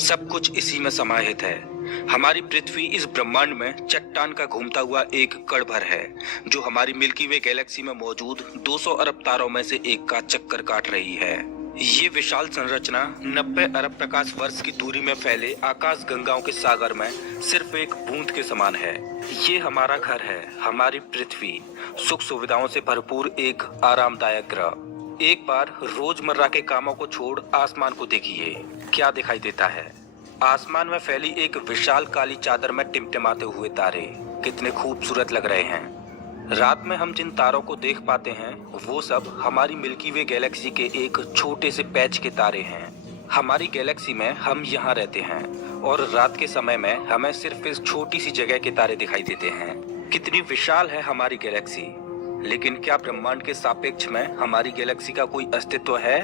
सब कुछ इसी में समाहित है। हमारी पृथ्वी इस ब्रह्मांड में चट्टान का घूमता हुआ एक कण भर है, जो हमारी मिल्की वे गैलेक्सी में मौजूद 200 अरब तारों में से एक का चक्कर काट रही है। ये विशाल संरचना 90 अरब प्रकाश वर्ष की दूरी में फैले आकाश गंगाओं के सागर में सिर्फ एक बूंद के समान है। ये हमारा घर है, हमारी पृथ्वी, सुख सुविधाओं से भरपूर एक आरामदायक ग्रह। एक बार रोजमर्रा के कामों को छोड़ आसमान को देखिए, क्या दिखाई देता है। आसमान में फैली एक विशाल काली चादर में टिमटिमाते हुए तारे कितने खूबसूरत लग रहे हैं। रात में हम जिन तारों को देख पाते हैं वो सब हमारी मिल्की वे गैलेक्सी के एक छोटे से पैच के तारे हैं। हमारी गैलेक्सी में हम यहाँ रहते हैं और रात के समय में हमें सिर्फ इस छोटी सी जगह के तारे दिखाई देते हैं। कितनी विशाल है हमारी गैलेक्सी, लेकिन क्या ब्रह्मांड के सापेक्ष में हमारी गैलेक्सी का कोई अस्तित्व है?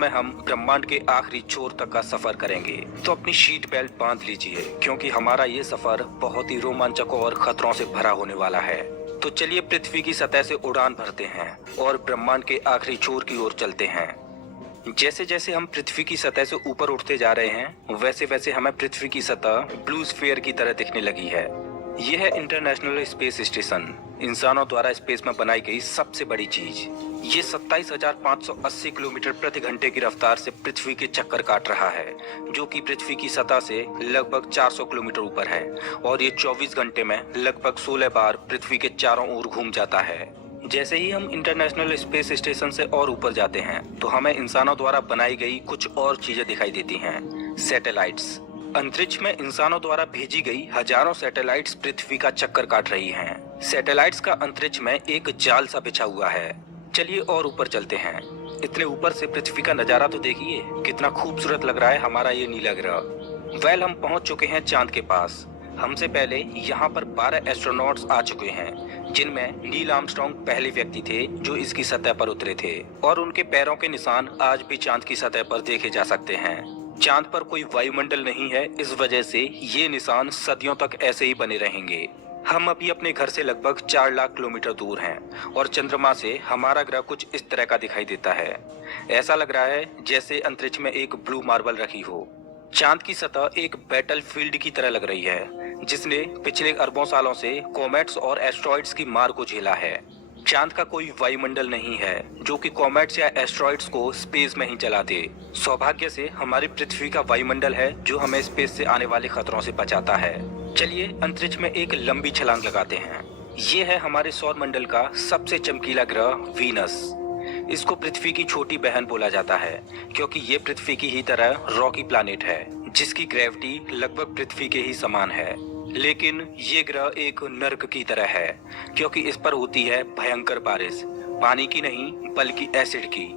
में हम ब्रह्मांड के आखिरी छोर तक का सफर करेंगे, तो अपनी सीट बेल्ट बांध लीजिए, क्योंकि हमारा ये सफर बहुत ही रोमांचक और खतरों से भरा होने वाला है। तो चलिए पृथ्वी की सतह से उड़ान भरते हैं और ब्रह्मांड के आखिरी छोर की ओर चलते हैं। जैसे जैसे हम पृथ्वी की सतह से ऊपर उठते जा रहे हैं, वैसे वैसे हमें पृथ्वी की सतह ब्लू स्फीयर की तरह दिखने लगी है। यह है इंटरनेशनल स्पेस स्टेशन, इंसानों द्वारा स्पेस में बनाई गई सबसे बड़ी चीज। ये 27,580 किलोमीटर प्रति घंटे की रफ्तार से पृथ्वी के चक्कर काट रहा है, जो कि पृथ्वी की सतह से लगभग 400 किलोमीटर ऊपर है, और ये 24 घंटे में लगभग 16 बार पृथ्वी के चारों ओर घूम जाता है। जैसे ही हम इंटरनेशनल स्पेस स्टेशन से और ऊपर जाते हैं, तो हमें इंसानों द्वारा बनाई गई कुछ और चीजें दिखाई देती हैं। सैटेलाइट्स। अंतरिक्ष में इंसानों द्वारा भेजी गई हजारों सैटेलाइट्स पृथ्वी का चक्कर काट रही हैं। सैटेलाइट्स का अंतरिक्ष में एक जाल सा बिछा हुआ है। चलिए और ऊपर चलते हैं। इतने ऊपर से पृथ्वी का नजारा तो देखिए, कितना खूबसूरत लग रहा है हमारा ये नीला ग्रह। वेल, हम पहुंच चुके हैं चांद के पास। हमसे पहले यहाँ पर 12 एस्ट्रोनॉट्स आ चुके हैं, जिनमें नील आर्मस्ट्रांग पहले व्यक्ति थे जो इसकी सतह पर उतरे थे, और उनके पैरों के निशान आज भी चांद की सतह पर देखे जा सकते हैं। चांद पर कोई वायुमंडल नहीं है, इस वजह से ये निशान सदियों तक ऐसे ही बने रहेंगे। हम अभी अपने घर से लगभग 4 लाख किलोमीटर दूर हैं, और चंद्रमा से हमारा ग्रह कुछ इस तरह का दिखाई देता है। ऐसा लग रहा है जैसे अंतरिक्ष में एक ब्लू मार्बल रखी हो। चांद की सतह एक बैटल फील्ड की तरह लग रही है, जिसने पिछले अरबों सालों से कॉमेट्स और एस्ट्रॉइड्स की मार को झेला है। चांद का कोई वायुमंडल नहीं है जो कि कॉमेट्स या एस्ट्रॉइड्स को स्पेस में ही जला दे। सौभाग्य से हमारी पृथ्वी का वायुमंडल है जो हमें स्पेस से आने वाले खतरों से बचाता है। चलिए अंतरिक्ष में एक लंबी छलांग लगाते हैं। ये है हमारे सौर मंडल का सबसे चमकीला ग्रह वीनस। इसको पृथ्वी की छोटी बहन बोला जाता है, क्योंकि ये पृथ्वी की ही तरह रॉकी प्लैनेट है, जिसकी ग्रेविटी लगभग पृथ्वी के ही समान है। लेकिन ये ग्रह एक नर्क की तरह है, क्योंकि इस पर होती है भयंकर बारिश, पानी की नहीं बल्कि एसिड की।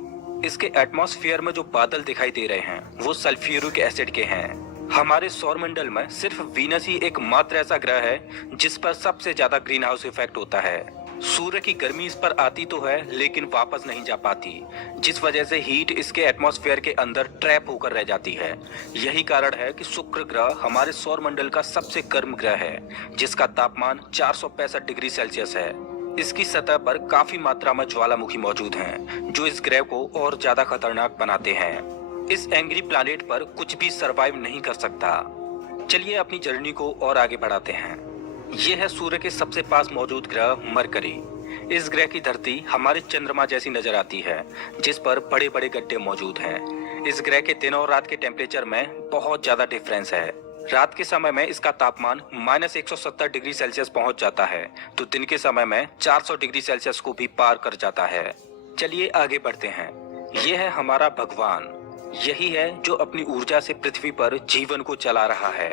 इसके एटमॉस्फेयर में जो बादल दिखाई दे रहे हैं वो सल्फ्यूरिक एसिड के हैं। हमारे सौरमंडल में सिर्फ वीनस ही एकमात्र ऐसा ग्रह है जिस पर सबसे ज्यादा ग्रीन हाउस इफेक्ट होता है। सूर्य की गर्मी इस पर आती तो है, लेकिन वापस नहीं जा पाती, जिस वजह से हीट इसके एटमॉस्फेयर के अंदर ट्रैप होकर रह जाती है। यही कारण है कि शुक्र ग्रह हमारे सौरमंडल का सबसे गर्म ग्रह है, जिसका तापमान 465 डिग्री सेल्सियस है। इसकी सतह पर काफी मात्रा में ज्वालामुखी मौजूद हैं, जो इस ग्रह को और ज्यादा खतरनाक बनाते हैं। इस एंग्री प्लैनेट पर कुछ भी सरवाइव नहीं कर सकता। चलिए अपनी जर्नी को और आगे बढ़ाते हैं। ये है सूर्य के सबसे पास मौजूद ग्रह मरकरी। इस ग्रह की धरती हमारे चंद्रमा जैसी नजर आती है, जिस पर बड़े बड़े गड्ढे मौजूद हैं। इस ग्रह के दिन और रात के टेम्परेचर में बहुत ज्यादा डिफरेंस है। रात के समय में इसका तापमान -170 डिग्री सेल्सियस पहुंच जाता है, तो दिन के समय में 400 डिग्री सेल्सियस को भी पार कर जाता है। चलिए आगे बढ़ते हैं। ये है हमारा भगवान। यही है जो अपनी ऊर्जा से पृथ्वी पर जीवन को चला रहा है।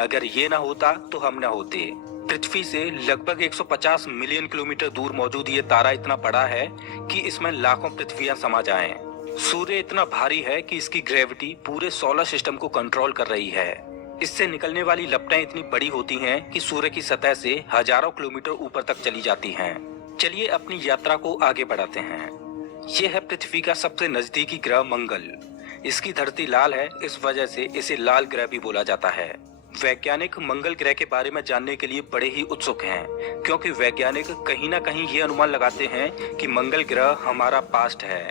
अगर ये ना होता तो हम ना होते। पृथ्वी से लगभग 150 मिलियन किलोमीटर दूर मौजूद ये तारा इतना बड़ा है कि इसमें लाखों पृथ्वियां समा जाएं। सूर्य इतना भारी है कि इसकी ग्रेविटी पूरे सोलर सिस्टम को कंट्रोल कर रही है। इससे निकलने वाली लपटें इतनी बड़ी होती हैं कि सूर्य की सतह से हजारों किलोमीटर ऊपर तक चली जाती हैं। चलिए अपनी यात्रा को आगे बढ़ाते हैं। ये है पृथ्वी का सबसे नजदीकी ग्रह मंगल। इसकी धरती लाल है, इस वजह से इसे लाल ग्रह भी बोला जाता है। वैज्ञानिक मंगल ग्रह के बारे में जानने के लिए बड़े ही उत्सुक हैं, क्योंकि वैज्ञानिक कहीं ना कहीं ये अनुमान लगाते हैं कि मंगल ग्रह हमारा पास्ट है।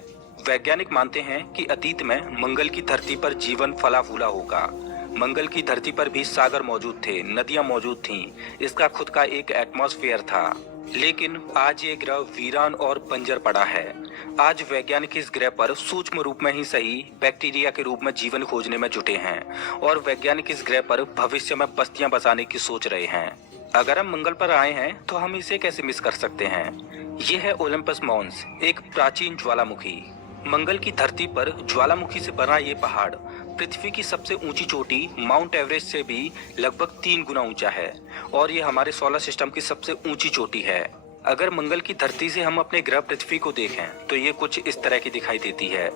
वैज्ञानिक मानते हैं कि अतीत में मंगल की धरती पर जीवन फला फूला होगा। मंगल की धरती पर भी सागर मौजूद थे, नदियां मौजूद थीं, इसका खुद का एक एटमॉस्फेयर था। लेकिन आज ये ग्रह वीरान और बंजर पड़ा है। आज वैज्ञानिक इस ग्रह पर सूक्ष्म रूप में ही सही बैक्टीरिया के रूप में जीवन खोजने में जुटे हैं और वैज्ञानिक इस ग्रह पर भविष्य में बस्तियां बसाने की सोच रहे हैं। अगर हम मंगल पर आए हैं तो हम इसे कैसे मिस कर सकते हैं। ये है ओलंपस मॉन्स, एक प्राचीन ज्वालामुखी। मंगल की धरती पर ज्वालामुखी से बना ये पहाड़ पृथ्वी की सबसे ऊंची चोटी माउंट एवरेस्ट से भी लगभग 3 गुना ऊंचा है और ये हमारे सोलर सिस्टम की सबसे ऊंची चोटी है। अगर मंगल की धरती से हम अपने ग्रह पृथ्वी को देखें तो ये कुछ इस तरह की दिखाई देती है।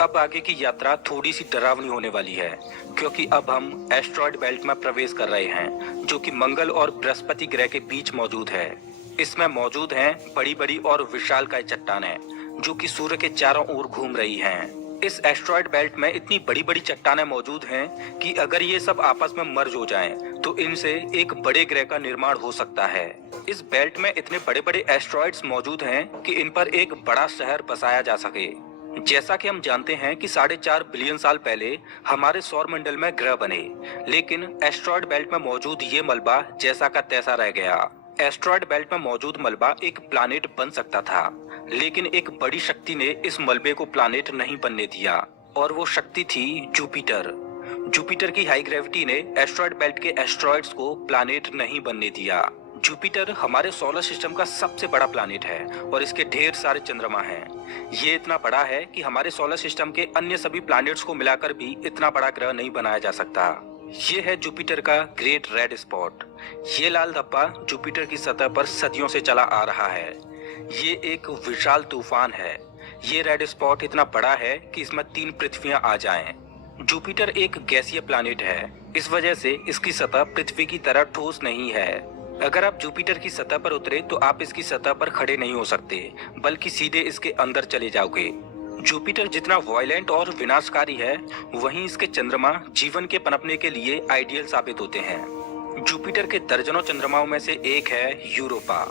अब आगे की यात्रा थोड़ी सी डरावनी होने वाली है क्योंकि अब हम एस्ट्रॉयड बेल्ट में प्रवेश कर रहे हैं जो कि मंगल और बृहस्पति ग्रह के बीच मौजूद है। इसमें मौजूद हैं बड़ी बड़ी और विशालकाय चट्टानें जो कि सूर्य के चारों ओर घूम रही हैं। इस एस्ट्रॉयड बेल्ट में इतनी बड़ी बड़ी चट्टानें मौजूद हैं कि अगर ये सब आपस में मर्ज हो जाएं, तो इनसे एक बड़े ग्रह का निर्माण हो सकता है। इस बेल्ट में इतने बड़े बड़े एस्ट्रॉयड्स मौजूद हैं कि इन पर एक बड़ा शहर बसाया जा सके। जैसा कि हम जानते हैं कि 4.5 बिलियन साल पहले हमारे सौर मंडल में ग्रह बने, लेकिन एस्ट्रॉयड बेल्ट में मौजूद ये मलबा जैसा का तैसा रह गया। एस्ट्रॉयड बेल्ट में मौजूद मलबा एक प्लैनेट बन सकता था, लेकिन एक बड़ी शक्ति ने इस मलबे को प्लैनेट नहीं बनने दिया और वो शक्ति थी जुपिटर। जुपिटर की हाई ग्रेविटी ने एस्ट्रॉयड बेल्ट के एस्ट्रॉयड्स को प्लैनेट नहीं बनने दिया। जुपिटर हमारे सोलर सिस्टम का सबसे बड़ा प्लैनेट है और इसके ढेर सारे चंद्रमा हैं। ये इतना बड़ा है कि हमारे सोलर सिस्टम के अन्य सभी प्लैनेट्स को मिलाकर भी इतना बड़ा ग्रह नहीं बनाया जा सकता। ये है जुपिटर का ग्रेट रेड स्पॉट। ये लाल धब्बा जुपिटर की सतह पर सदियों से चला आ रहा है। ये एक विशाल तूफान है। ये रेड स्पॉट इतना बड़ा है कि इसमें 3 पृथ्वियां आ जाएं। जुपिटर एक गैसीय प्लैनेट है, इस वजह से इसकी सतह पृथ्वी की तरह ठोस नहीं है। अगर आप जुपिटर की सतह पर उतरे तो आप इसकी सतह पर खड़े नहीं हो सकते, बल्कि सीधे इसके अंदर चले जाओगे। जुपिटर जितना वायलेंट और विनाशकारी है, वहीं इसके चंद्रमा जीवन के पनपने के लिए आइडियल साबित होते हैं। जुपिटर के दर्जनों चंद्रमाओं में से एक है यूरोपा,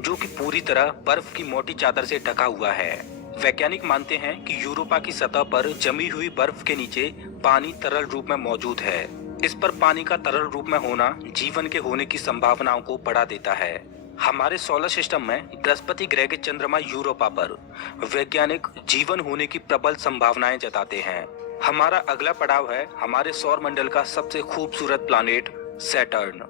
जो कि पूरी तरह बर्फ की मोटी चादर से ढका हुआ है। वैज्ञानिक मानते हैं कि यूरोपा की सतह पर जमी हुई बर्फ के नीचे पानी तरल रूप में मौजूद है। इस पर पानी का तरल रूप में होना जीवन के होने की संभावनाओं को बढ़ा देता है। हमारे सोलर सिस्टम में बृहस्पति ग्रह के चंद्रमा यूरोपा पर वैज्ञानिक जीवन होने की प्रबल संभावनाएं जताते हैं। हमारा अगला पड़ाव है हमारे सौर मंडल का सबसे खूबसूरत प्लैनेट सैटर्न।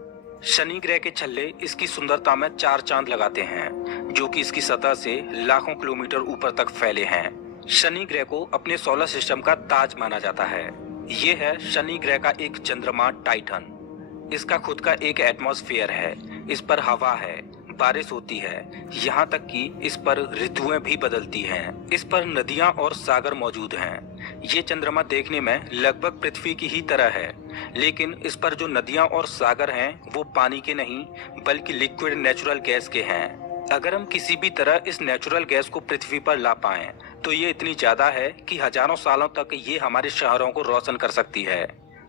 शनि ग्रह के छल्ले इसकी सुंदरता में 4 चांद लगाते हैं, जो कि इसकी सतह से लाखों किलोमीटर ऊपर तक फैले हैं। शनि ग्रह को अपने सोलर सिस्टम का ताज माना जाता है। ये है शनि ग्रह का एक चंद्रमा टाइटन। इसका खुद का एक एटमॉस्फेयर है, इस पर हवा है, बारिश होती है, यहाँ तक कि इस पर ऋतुएं भी बदलती हैं। इस पर नदियाँ और सागर मौजूद हैं। ये चंद्रमा देखने में लगभग पृथ्वी की ही तरह है, लेकिन इस पर जो नदियाँ और सागर हैं वो पानी के नहीं बल्कि लिक्विड नेचुरल गैस के हैं। अगर हम किसी भी तरह इस नेचुरल गैस को पृथ्वी पर ला पाएं, तो ये इतनी ज्यादा है कि हजारों सालों तक ये हमारे शहरों को रोशन कर सकती है।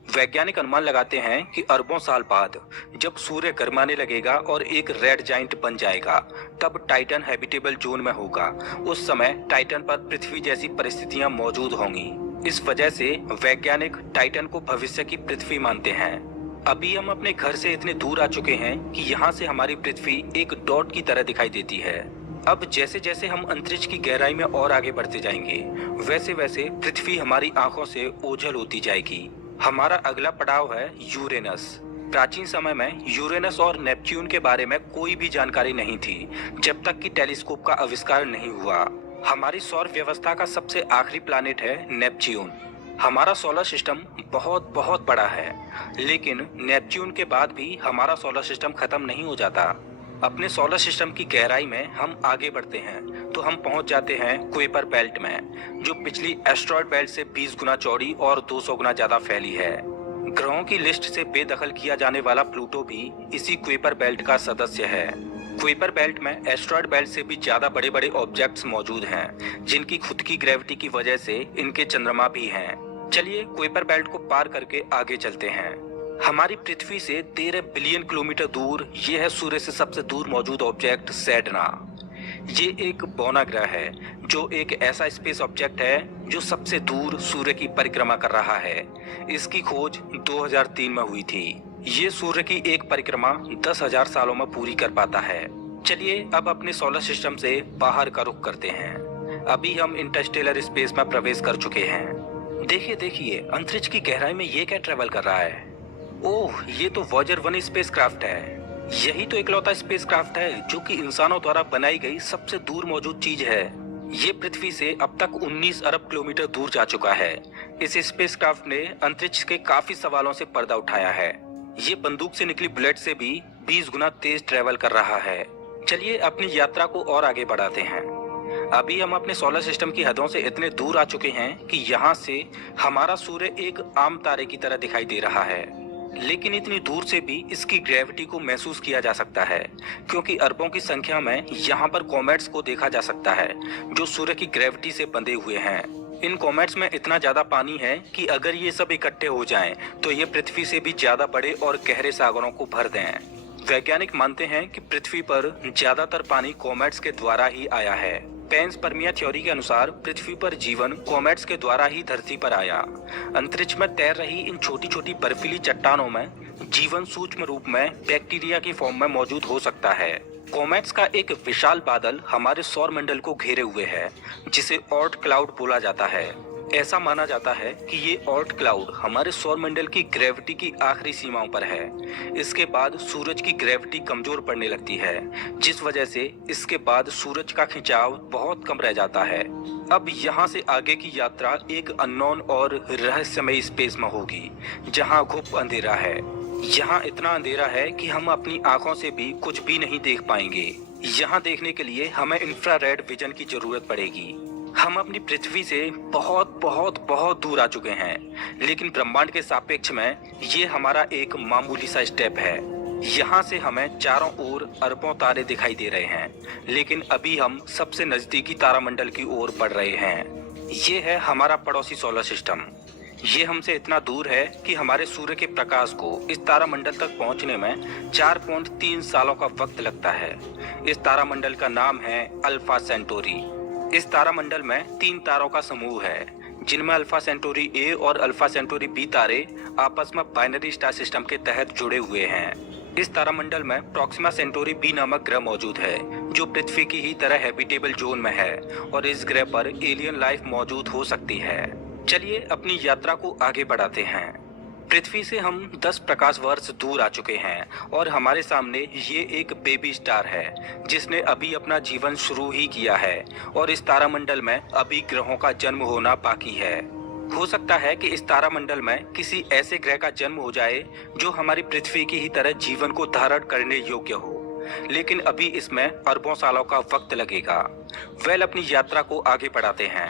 वैज्ञानिक अनुमान लगाते हैं कि अरबों साल बाद जब सूर्य गर्माने लगेगा और एक रेड जाइंट बन जाएगा, तब टाइटन हैबिटेबल जोन में होगा। उस समय टाइटन पर पृथ्वी जैसी परिस्थितियां मौजूद होंगी। इस वजह से वैज्ञानिक टाइटन को भविष्य की पृथ्वी मानते हैं। अभी हम अपने घर से इतने दूर आ चुके हैं कि यहाँ से हमारी पृथ्वी एक डॉट की तरह दिखाई देती है। अब जैसे जैसे हम अंतरिक्ष की गहराई में और आगे बढ़ते जाएंगे, वैसे वैसे पृथ्वी हमारी आंखों से ओझल होती जाएगी। हमारा अगला पड़ाव है यूरेनस। प्राचीन समय में यूरेनस और नेपच्यून के बारे में कोई भी जानकारी नहीं थी, जब तक कि टेलीस्कोप का आविष्कार नहीं हुआ। हमारी सौर व्यवस्था का सबसे आखिरी प्लैनेट है नेपच्यून। हमारा सोलर सिस्टम बहुत बहुत बड़ा है, लेकिन नेपच्यून के बाद भी हमारा सोलर सिस्टम खत्म नहीं हो जाता। अपने सोलर सिस्टम की गहराई में हम आगे बढ़ते हैं तो हम पहुंच जाते हैं कुइपर बेल्ट में, जो पिछली एस्ट्रॉयड बेल्ट से 20 गुना चौड़ी और 200 गुना ज्यादा फैली है। ग्रहों की लिस्ट से बेदखल किया जाने वाला प्लूटो भी इसी कुइपर बेल्ट का सदस्य है। कुइपर बेल्ट में एस्ट्रॉयड बेल्ट से भी ज्यादा बड़े बड़े ऑब्जेक्ट्स मौजूद हैं, जिनकी खुद की ग्रेविटी की वजह से इनके चंद्रमा भी हैं। चलिए कुइपर बेल्ट को पार करके आगे चलते हैं। हमारी पृथ्वी से 13 बिलियन किलोमीटर दूर ये है सूर्य से सबसे दूर मौजूद ऑब्जेक्ट सेडना। ये एक बौना ग्रह है जो एक ऐसा स्पेस ऑब्जेक्ट है जो सबसे दूर सूर्य की परिक्रमा कर रहा है। इसकी खोज 2003 में हुई थी। ये सूर्य की एक परिक्रमा 10,000 सालों में पूरी कर पाता है। चलिए अब अपने सोलर सिस्टम से बाहर का रुख करते हैं। अभी हम इंटरस्टेलर स्पेस में प्रवेश कर चुके हैं। देखिए देखिए, अंतरिक्ष की गहराई में ये क्या ट्रेवल कर रहा है। ओह, ये तो वॉयेजर 1 स्पेसक्राफ्ट है। यही तो इकलौता स्पेसक्राफ्ट है जो कि इंसानों द्वारा बनाई गई सबसे दूर मौजूद चीज है। ये पृथ्वी से अब तक 19 अरब किलोमीटर दूर जा चुका है। इस स्पेसक्राफ्ट ने अंतरिक्ष के काफी सवालों से पर्दा उठाया है। ये बंदूक से निकली बुलेट से भी 20 गुना तेज ट्रेवल कर रहा है। चलिए अपनी यात्रा को और आगे बढ़ाते हैं। अभी हम अपने सोलर सिस्टम की हदों से इतने दूर आ चुके हैं कि यहाँ से हमारा सूर्य एक आम तारे की तरह दिखाई दे रहा है, लेकिन इतनी दूर से भी इसकी ग्रेविटी को महसूस किया जा सकता है, क्योंकि अरबों की संख्या में यहाँ पर कॉमेट्स को देखा जा सकता है जो सूर्य की ग्रेविटी से बंधे हुए हैं। इन कॉमेट्स में इतना ज्यादा पानी है कि अगर ये सब इकट्ठे हो जाएं, तो ये पृथ्वी से भी ज्यादा बड़े और गहरे सागरों को भर दें। वैज्ञानिक मानते हैं कि पृथ्वी पर ज्यादातर पानी कॉमेट्स के द्वारा ही आया है। पेंसपर्मिया थ्योरी के अनुसार पृथ्वी पर जीवन कॉमेट्स के द्वारा ही धरती पर आया। अंतरिक्ष में तैर रही इन छोटी छोटी बर्फीली चट्टानों में जीवन सूक्ष्म रूप में बैक्टीरिया की फॉर्म में मौजूद हो सकता है। कॉमेट्स का एक विशाल बादल हमारे सौर मंडल को घेरे हुए है, जिसे ऑर्ट क्लाउड बोला जाता है। ऐसा माना जाता है कि ये ऑर्ट क्लाउड हमारे सौर मंडल की ग्रेविटी की आखिरी सीमाओं पर है। इसके बाद सूरज की ग्रेविटी कमजोर पड़ने लगती है, जिस वजह से इसके बाद सूरज का खिंचाव बहुत कम रह जाता है। अब यहाँ से आगे की यात्रा एक अननोन और रहस्यमयी स्पेस में होगी, जहाँ घुप अंधेरा है। यहाँ इतना अंधेरा है कि हम अपनी आंखों से भी कुछ भी नहीं देख पाएंगे। यहाँ देखने के लिए हमें इंफ्रारेड विजन की जरूरत पड़ेगी। हम अपनी पृथ्वी से बहुत बहुत बहुत दूर आ चुके हैं, लेकिन ब्रह्मांड के सापेक्ष में ये हमारा एक मामूली सा स्टेप है। यहाँ से हमें चारों ओर अरबों तारे दिखाई दे रहे हैं, लेकिन अभी हम सबसे नजदीकी तारामंडल की ओर बढ़ रहे हैं। ये है हमारा पड़ोसी सोलर सिस्टम। ये हमसे इतना दूर है कि हमारे सूर्य के प्रकाश को इस तारामंडल तक पहुंचने में 4.3 सालों का वक्त लगता है। इस तारामंडल का नाम है अल्फा सेंटोरी। इस तारामंडल में 3 तारों का समूह है, जिनमें अल्फा सेंटोरी ए और अल्फा सेंटोरी बी तारे आपस में बाइनरी स्टार सिस्टम के तहत जुड़े हुए हैं। इस तारामंडल में प्रॉक्सिमा सेंटोरी बी नामक ग्रह मौजूद है, जो पृथ्वी की ही तरह हैबिटेबल जोन में है और इस ग्रह पर एलियन लाइफ मौजूद हो सकती है। चलिए अपनी यात्रा को आगे बढ़ाते हैं। पृथ्वी से हम 10 प्रकाश वर्ष दूर आ चुके हैं और हमारे सामने ये एक बेबी स्टार है, जिसने अभी अपना जीवन शुरू ही किया है और इस तारामंडल में अभी ग्रहों का जन्म होना बाकी है। हो सकता है कि इस तारामंडल में किसी ऐसे ग्रह का जन्म हो जाए जो हमारी पृथ्वी की ही तरह जीवन को धारण करने योग्य हो, लेकिन अभी इसमें अरबों सालों का वक्त लगेगा। अपनी यात्रा को आगे बढ़ाते हैं।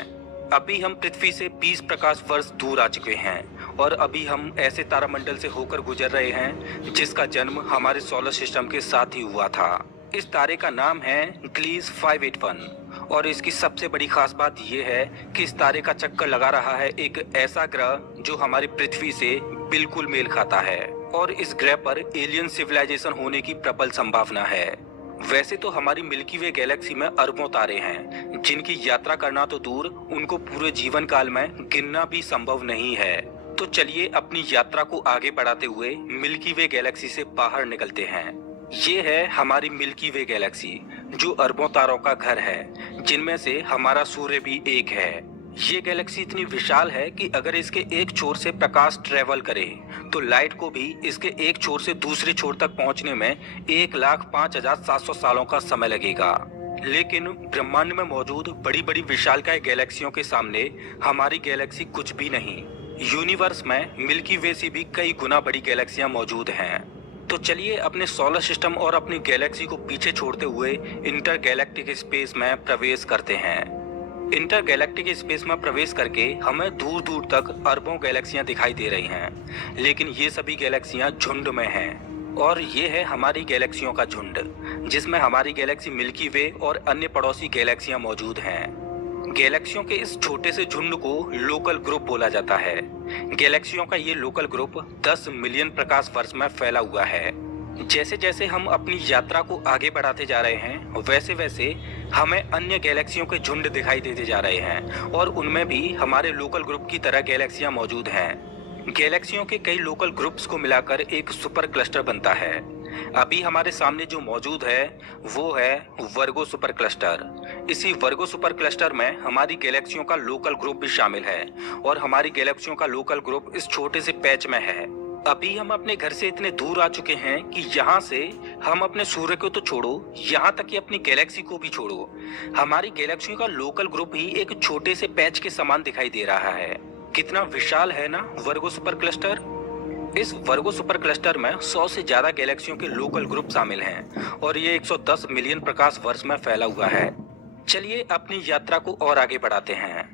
अभी हम पृथ्वी से 20 प्रकाश वर्ष दूर आ चुके हैं और अभी हम ऐसे तारामंडल से होकर गुजर रहे हैं जिसका जन्म हमारे सोलर सिस्टम के साथ ही हुआ था। इस तारे का नाम है ग्लीस 581 और इसकी सबसे बड़ी खास बात यह है कि इस तारे का चक्कर लगा रहा है एक ऐसा ग्रह जो हमारी पृथ्वी से बिल्कुल मेल खाता है और इस ग्रह पर एलियन सिविलाइजेशन होने की प्रबल संभावना है। वैसे तो हमारी मिल्की वे गैलेक्सी में अरबों तारे हैं, जिनकी यात्रा करना तो दूर, उनको पूरे जीवन काल में गिनना भी संभव नहीं है। तो चलिए अपनी यात्रा को आगे बढ़ाते हुए मिल्की वे गैलेक्सी से बाहर निकलते हैं। ये है हमारी मिल्की वे गैलेक्सी, जो अरबों तारों का घर है, जिनमें से हमारा सूर्य भी एक है। ये गैलेक्सी इतनी विशाल है कि अगर इसके एक छोर से प्रकाश ट्रेवल करे तो लाइट को भी इसके एक छोर से दूसरे छोर तक पहुंचने में 1,05,700 सालों का समय लगेगा। लेकिन ब्रह्मांड में मौजूद बड़ी बड़ी विशालकाय गैलेक्सियों के सामने हमारी गैलेक्सी कुछ भी नहीं। यूनिवर्स में मिल्की वे से भी कई गुना बड़ी गैलेक्सियां मौजूद हैं। तो चलिए अपने सोलर सिस्टम और अपनी गैलेक्सी को पीछे छोड़ते हुए इंटर गैलेक्टिक स्पेस में प्रवेश करते हैं। इंटर गैलेक्टिक स्पेस में प्रवेश करके हमें दूर दूर तक अरबों गैलेक्सियां दिखाई दे रही हैं, लेकिन ये सभी गैलेक्सियां झुंड में हैं और ये है हमारी गैलेक्सियों का झुंड, जिसमें हमारी गैलेक्सी मिल्की वे और अन्य पड़ोसी गैलेक्सियां मौजूद हैं। गैलेक्सियों के इस छोटे से झुंड को लोकल ग्रुप बोला जाता है। गैलेक्सियों का ये लोकल ग्रुप 10 मिलियन प्रकाश वर्ष में फैला हुआ है। जैसे जैसे हम अपनी यात्रा को आगे बढ़ाते जा रहे हैं, वैसे वैसे हमें अन्य गैलेक्सियों के झुंड दिखाई देते जा रहे हैं और उनमें भी हमारे लोकल ग्रुप की तरह गैलेक्सियां मौजूद हैं। गैलेक्सियों के कई लोकल ग्रुप्स को मिलाकर एक सुपर क्लस्टर बनता है। अभी हमारे सामने जो मौजूद है वो है वर्गो सुपर क्लस्टर। इसी वर्गो सुपर क्लस्टर में हमारी गैलेक्सियों का लोकल ग्रुप भी शामिल है और हमारी गैलेक्सियों का लोकल ग्रुप इस छोटे से पैच में है। अभी हम अपने घर से इतने दूर आ चुके हैं कि यहाँ से हम अपने सूर्य को तो छोड़ो, यहाँ तक कि अपनी गैलेक्सी को भी छोड़ो, हमारी गैलेक्सियों का लोकल ग्रुप ही एक छोटे से पैच के समान दिखाई दे रहा है। कितना विशाल है ना वर्गो सुपर क्लस्टर। इस वर्गो सुपर क्लस्टर में 100 से ज्यादा गैलेक्सियों के लोकल ग्रुप शामिल हैं और ये 110 मिलियन प्रकाश वर्ष में फैला हुआ है। चलिए अपनी यात्रा को और आगे बढ़ाते हैं।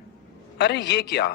अरे ये क्या,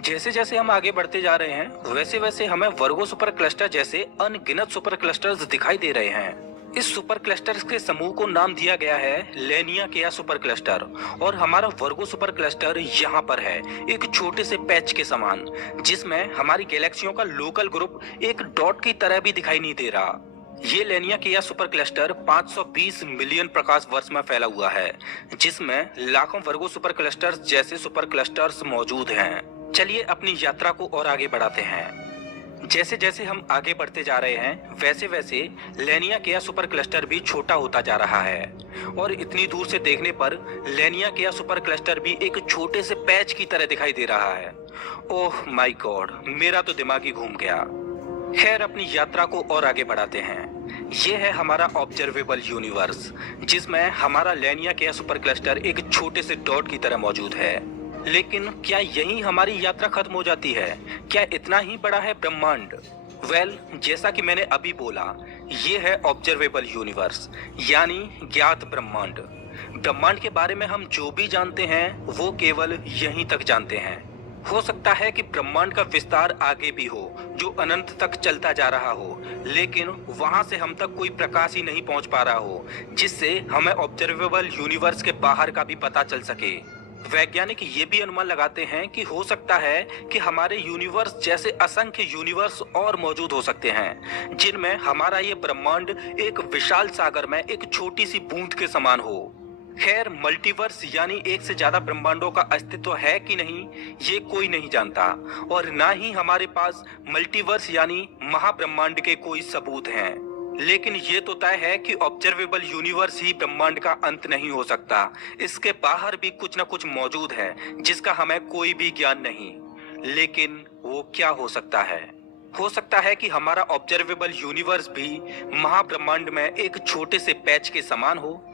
जैसे जैसे हम आगे बढ़ते जा रहे हैं वैसे वैसे हमें वर्गो सुपर क्लस्टर जैसे अनगिनत सुपर क्लस्टर्स दिखाई दे रहे हैं। इस सुपर क्लस्टर्स के समूह को नाम दिया गया है लेनियाकेया सुपर क्लस्टर और हमारा वर्गो सुपर क्लस्टर यहाँ पर है, एक छोटे से पैच के समान, जिसमें हमारी गैलेक्सियों का लोकल ग्रुप एक डॉट की तरह भी दिखाई नहीं दे रहा। ये लेनियाकेया सुपर क्लस्टर 520 मिलियन प्रकाश वर्ष में फैला हुआ है, जिसमें लाखों वर्गो सुपर क्लस्टर्स जैसे सुपर क्लस्टर्स मौजूद हैं। चलिए अपनी यात्रा को और आगे बढ़ाते हैं। जैसे जैसे हम आगे बढ़ते जा रहे हैं वैसे वैसे लेनियाकेया सुपर क्लस्टर भी छोटा होता जा रहा है और इतनी दूर से देखने पर लेनियाकेया सुपर क्लस्टर भी एक छोटे से पैच की तरह दिखाई दे रहा है। ओह माय गॉड, मेरा तो दिमाग ही घूम गया। खैर अपनी यात्रा को और आगे बढ़ाते हैं। ये है हमारा ऑब्जर्वेबल यूनिवर्स, जिसमें हमारा लेनियाकेया सुपर क्लस्टर एक छोटे से डॉट की तरह मौजूद है। लेकिन क्या यही हमारी यात्रा खत्म हो जाती है? क्या इतना ही बड़ा है ब्रह्मांड? जैसा कि मैंने अभी बोला, ये है ऑब्जर्वेबल यूनिवर्स यानी ज्ञात ब्रह्मांड। ब्रह्मांड के बारे में हम जो भी जानते हैं वो केवल यहीं तक जानते हैं। हो सकता है कि ब्रह्मांड का विस्तार आगे भी हो जो अनंत तक चलता जा रहा हो, लेकिन वहां से हम तक कोई प्रकाश ही नहीं पहुंच पा रहा हो जिससे हमें ऑब्जर्वेबल यूनिवर्स के बाहर का भी पता चल सके। वैज्ञानिक ये भी अनुमान लगाते हैं कि हो सकता है कि हमारे यूनिवर्स जैसे असंख्य यूनिवर्स और मौजूद हो सकते हैं, जिनमें हमारा ये ब्रह्मांड एक विशाल सागर में एक छोटी सी बूंद के समान हो। खैर मल्टीवर्स यानी एक से ज्यादा ब्रह्मांडों का अस्तित्व है कि नहीं ये कोई नहीं जानता और ना ही हमारे पास मल्टीवर्स यानी महाब्रह्मांड के कोई सबूत हैं। लेकिन ये तो तय है कि ऑब्जर्वेबल यूनिवर्स ही ब्रह्मांड का अंत नहीं हो सकता। इसके बाहर भी कुछ न कुछ मौजूद है जिसका हमें कोई भी ज्ञान नहीं। लेकिन वो क्या हो सकता है? हो सकता है कि हमारा ऑब्जर्वेबल यूनिवर्स भी महाब्रह्मांड में एक छोटे से पैच के समान हो।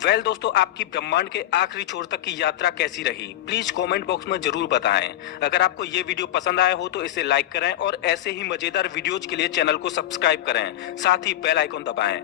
दोस्तों, आपकी ब्रह्मांड के आखिरी छोर तक की यात्रा कैसी रही? प्लीज कमेंट बॉक्स में जरूर बताएं। अगर आपको ये वीडियो पसंद आया हो तो इसे लाइक करें और ऐसे ही मजेदार वीडियोज के लिए चैनल को सब्सक्राइब करें, साथ ही बेल आइकन दबाएं।